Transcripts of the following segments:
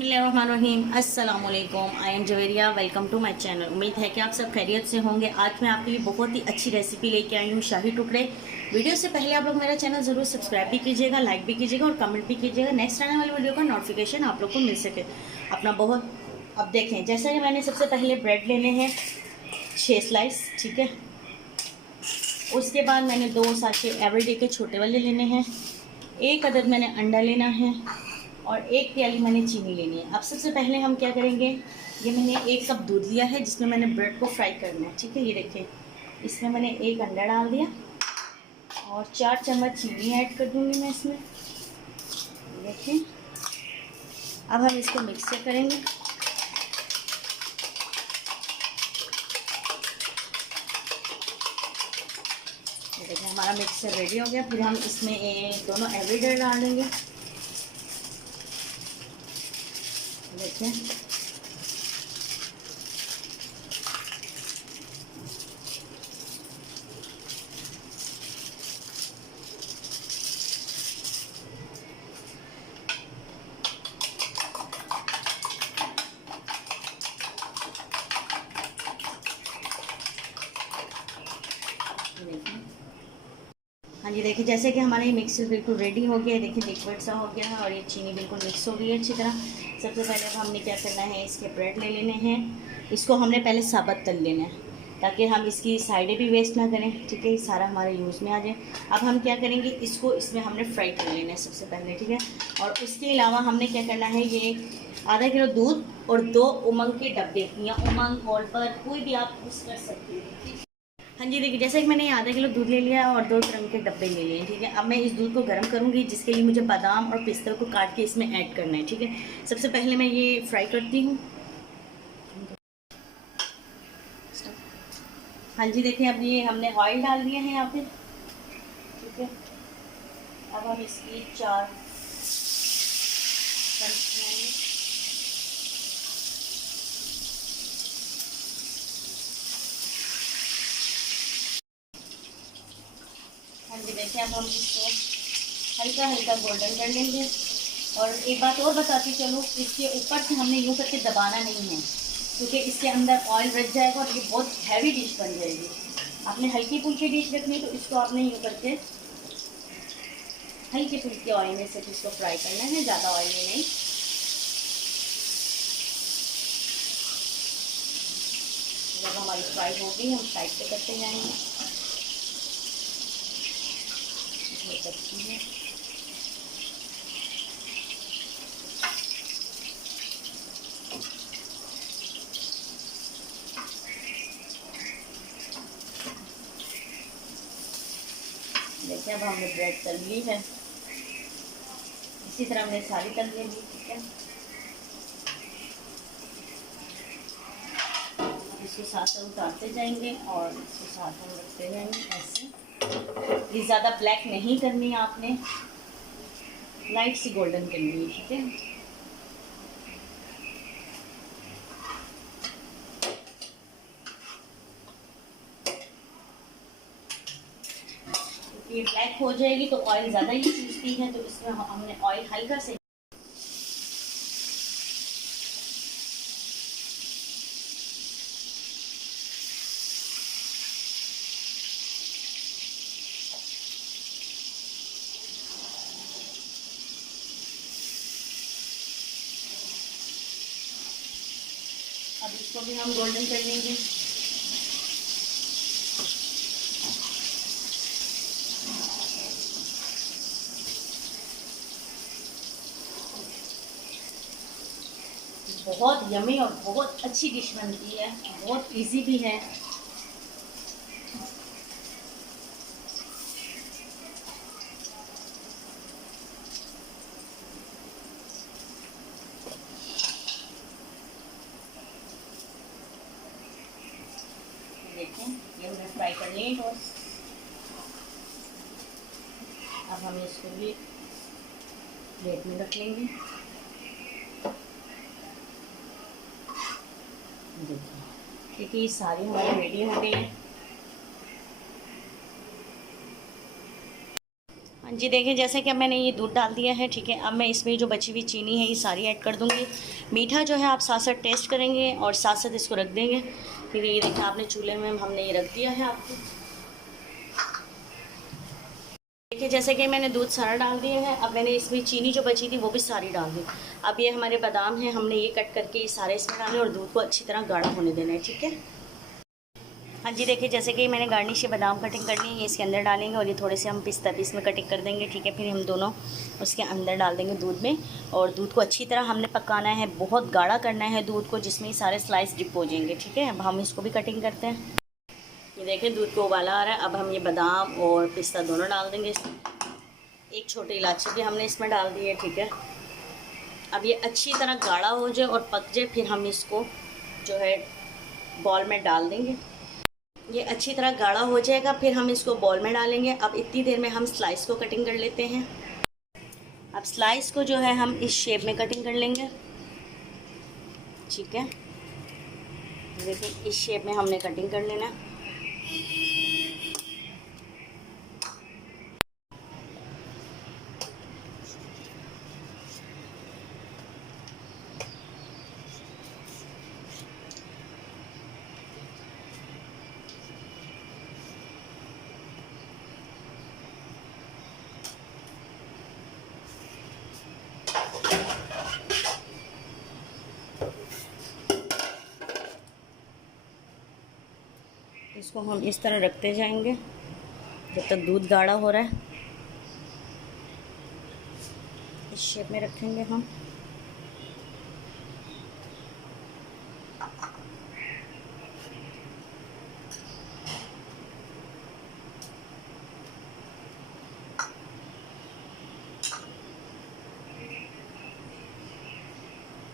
बिस्मिल्लाहिर्रहमानिर्रहीम। अस्सलाम वालेकुम। I am Javeria. Welcome to my channel. उम्मीद है कि आप सब खैरियत से होंगे। आज मैं आपके लिए बहुत ही अच्छी रेसिपी लेके आई हूँ, शाही टुकड़े। वीडियो से पहले आप लोग मेरा चैनल ज़रूर सब्सक्राइब भी कीजिएगा, लाइक भी कीजिएगा और कमेंट भी कीजिएगा, नेक्स्ट आने वाली वीडियो का नोटिफिकेशन आप लोग को मिल सके। अपना बहुत अब देखें, जैसे कि मैंने सबसे पहले ब्रेड लेने हैं 6 स्लाइस, ठीक है। उसके बाद मैंने 2 साचे एवरीडे के छोटे वाले लेने हैं, 1 अदद मैंने अंडा लेना है और 1 प्याली मैंने चीनी लेनी है। अब सबसे पहले हम क्या करेंगे, ये मैंने 1 कप दूध लिया है जिसमें मैंने ब्रेड को फ्राई करना है, ठीक है। ये देखिए, इसमें मैंने 1 अंडा डाल दिया और 4 चम्मच चीनी ऐड कर दूंगी मैं इसमें। देखिए, अब हम इसको मिक्स करेंगे। देखिए, हमारा मिक्सर रेडी हो गया। फिर हम इसमें दोनों एवरीडे डाल देंगे। देखिए, हाँ जी, देखिए जैसे कि हमारा ये मिक्सर बिल्कुल रेडी हो गया है। देखिए, लिक्विड सा हो गया है और ये चीनी बिल्कुल मिक्स हो गई है अच्छी तरह। सबसे पहले अब हमने क्या करना है, इसके ब्रेड ले लेने हैं। इसको हमने पहले साबुत तल लेना है ताकि हम इसकी साइडें भी वेस्ट ना करें, ठीक है। सारा हमारे यूज़ में आ जाए। अब हम क्या करेंगे, इसको इसमें हमने फ्राई कर लेना है सबसे पहले, ठीक है। और उसके अलावा हमने क्या करना है, ये आधा किलो दूध और 2 उमंग के डब्बे या उमंग पर कोई भी आप यूज़ कर सकते हैं। हाँ जी, देखिए जैसे कि मैंने आधा किलो दूध ले लिया और 2 रंग के डब्बे ले लिए, ठीक है। अब मैं इस दूध को गर्म करूँगी, जिसके लिए मुझे बादाम और पिस्ता को काट के इसमें ऐड करना है, ठीक है। सबसे पहले मैं ये फ्राई करती हूँ। हाँ जी, देखिए अब ये हमने ऑयल डाल दिया है यहाँ पे, ठीक है। अब हम इसकी 4 क्रंच बनाएंगे। हाँ जी, देखिए अब हम इसको हल्का हल्का गोल्डन कर लेंगे। और एक बात और बताती चलूँ, इसके ऊपर से हमने यूँ करके दबाना नहीं है, क्योंकि इसके अंदर ऑयल रच जाएगा और ये बहुत हैवी डिश बन जाएगी। आपने हल्की फुल्की डिश रखनी तो इसको आपने यूँ करके हल्के फुल्के ऑयल में सिर्फ इसको फ्राई करना है, ज़्यादा ऑयल में नहीं। जब हमारी फ्राई होगी हम साइड पे करते जाएंगे। बहुत अच्छी है। देखिए, अब हमने ब्रेड तल ली है, इसी तरह हमने सारी तल ली, ठीक है। इसको साथ साथ उतारते जाएंगे और इसको साथ में रखते जाएंगे ऐसे। ये ज़्यादा ब्लैक नहीं करनी है आपने, लाइट सी गोल्डन करनी है, ठीक है। ये ब्लैक हो जाएगी तो ऑयल ज़्यादा ही चूसती है, तो इसमें हमने ऑयल हल्का से। अब इसको भी हम गोल्डन कर लेंगे। बहुत यमी और बहुत अच्छी डिश बनती है, बहुत इजी भी है। देखें, ये हमने फ्राई कर लिए टोस्ट। अब हम इसको भी प्लेट में रख लेंगे। देखिए, ये सारी हमारी रेडी हो गई है। जी देखिए, जैसे कि अब मैंने ये दूध डाल दिया है, ठीक है। अब मैं इसमें जो बची हुई चीनी है ये सारी ऐड कर दूँगी। मीठा जो है आप साथ साथ टेस्ट करेंगे और साथ साथ इसको रख देंगे। फिर ये देखिए आपने चूल्हे में हमने ये रख दिया है आपको। देखिए जैसे कि मैंने दूध सारा डाल दिया है। अब मैंने इसमें चीनी जो बची थी वो भी सारी डाल दी। अब ये हमारे बादाम हैं, हमने ये कट करके ये सारे इसमें डाले और दूध को अच्छी तरह गाढ़ा होने देना है, ठीक है। हाँ जी देखिए, जैसे कि मैंने गार्निश ये बादाम कटिंग कर ली है, ये इसके अंदर डालेंगे और ये थोड़े से हम पिस्ता भी इसमें कटिंग कर देंगे, ठीक है। फिर हम दोनों उसके अंदर डाल देंगे दूध में और दूध को अच्छी तरह हमने पकाना है, बहुत गाढ़ा करना है दूध को, जिसमें ये सारे स्लाइस डिप हो जाएंगे, ठीक है। अब हम इसको भी कटिंग करते हैं। ये देखें दूध को उबाला आ रहा है। अब हम ये बादाम और पिस्ता दोनों डाल देंगे इसमें। एक छोटी इलायची भी हमने इसमें डाल दी है, ठीक है। अब ये अच्छी तरह गाढ़ा हो जाए और पक जाए, फिर हम इसको जो है बॉल में डाल देंगे। ये अच्छी तरह गाढ़ा हो जाएगा, फिर हम इसको बॉल में डालेंगे। अब इतनी देर में हम स्लाइस को कटिंग कर लेते हैं। अब स्लाइस को जो है हम इस शेप में कटिंग कर लेंगे, ठीक है। देखिए इस शेप में हमने कटिंग कर लेना। इसको हम इस तरह रखते जाएंगे जब तक दूध गाढ़ा हो रहा है। इस शेप में रखेंगे हम।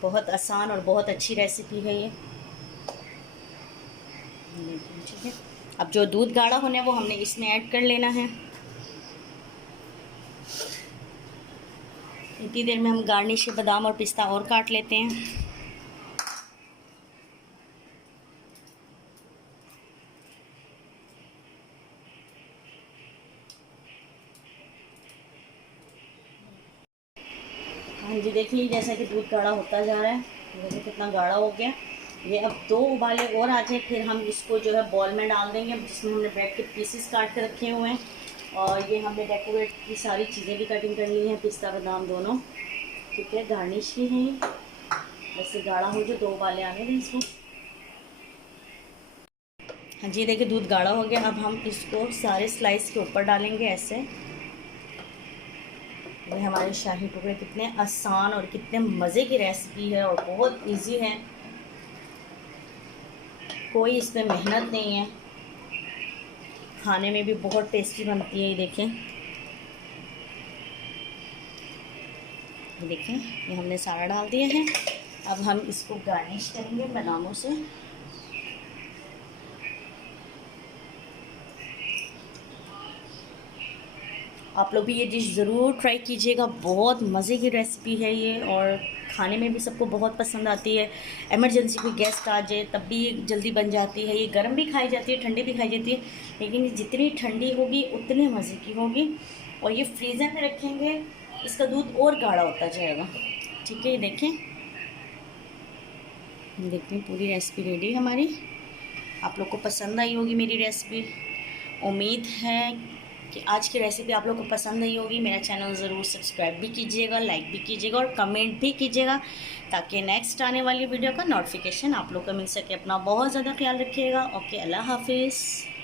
बहुत आसान और बहुत अच्छी रेसिपी है ये, ठीक है। अब जो दूध गाढ़ा होना है वो हमने इसमें ऐड कर लेना है। इतनी देर में हम गार्निश के बादाम और पिस्ता और काट लेते हैं। हाँ जी देखिए, जैसा कि दूध गाढ़ा होता जा रहा है, देखिए कितना गाढ़ा हो गया। ये अब 2 उबाले और आ जाए, फिर हम इसको जो है बॉल में डाल देंगे, जिसमें हमने ब्रेड के पीसेस काट के रखे हुए हैं। और ये हमने डेकोरेट की सारी चीज़ें भी कटिंग कर ली हैं, पिस्ता बादाम दोनों, ठीक है। गार्निश की है, वैसे गाढ़ा हो जो 2 उबाले आने दें इसको। हाँ जी देखिए दूध गाढ़ा हो गया। अब हम इसको सारे स्लाइस के ऊपर डालेंगे ऐसे। ये हमारे शाही टुकड़े कितने आसान और कितने मज़े की रेसिपी है और बहुत इजी है, कोई इसमें मेहनत नहीं है, खाने में भी बहुत टेस्टी बनती है। ये देखें, ये हमने सारा डाल दिया है। अब हम इसको गार्निश करेंगे बादामों से। आप लोग भी ये डिश ज़रूर ट्राई कीजिएगा, बहुत मज़े की रेसिपी है ये और खाने में भी सबको बहुत पसंद आती है। इमरजेंसी कोई गेस्ट आ जाए तब भी ये जल्दी बन जाती है। ये गर्म भी खाई जाती है, ठंडी भी खाई जाती है, लेकिन ये जितनी ठंडी होगी उतने मज़े की होगी। और ये फ्रीज़र में रखेंगे, इसका दूध और गाढ़ा होता जाएगा, ठीक है। ये देखें, पूरी रेसिपी रेडी है हमारी। आप लोग को पसंद आई होगी मेरी रेसिपी। उम्मीद है कि आज की रेसिपी आप लोग को पसंद आई होगी। मेरा चैनल ज़रूर सब्सक्राइब भी कीजिएगा, लाइक भी कीजिएगा और कमेंट भी कीजिएगा, ताकि नेक्स्ट आने वाली वीडियो का नोटिफिकेशन आप लोग को मिल सके। अपना बहुत ज़्यादा ख्याल रखिएगा। ओके, अल्लाह हाफिज़।